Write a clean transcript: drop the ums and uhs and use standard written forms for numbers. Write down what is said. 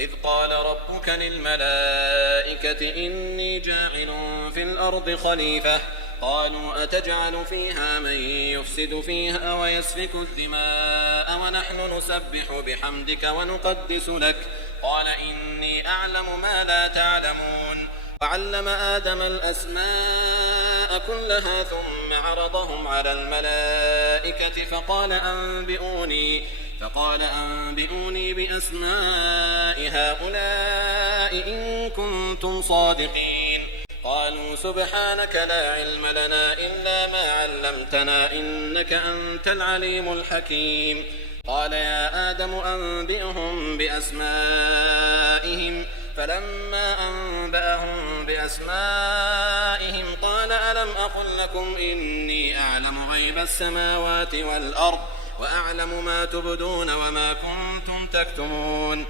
إذ قال ربك للملائكة إني جاعل في الأرض خليفة قالوا أتجعل فيها من يفسد فيها ويسفك الدماء ونحن نسبح بحمدك ونقدس لك قال إني أعلم ما لا تعلمون وعلم آدم الأسماء كلها ثم عرضهم على الملائكة فقال أنبئوني بأسماء هؤلاء إن كنتم صادقين قالوا سبحانك لا علم لنا إلا ما علمتنا إنك أنت العليم الحكيم قال يا آدم أنبئهم بأسمائهم فلما أنبأهم بأسمائهم قال ألم أقل لكم إني أعلم غيب السماوات والأرض وأعلم ما تبدون وما كنتم تكتمون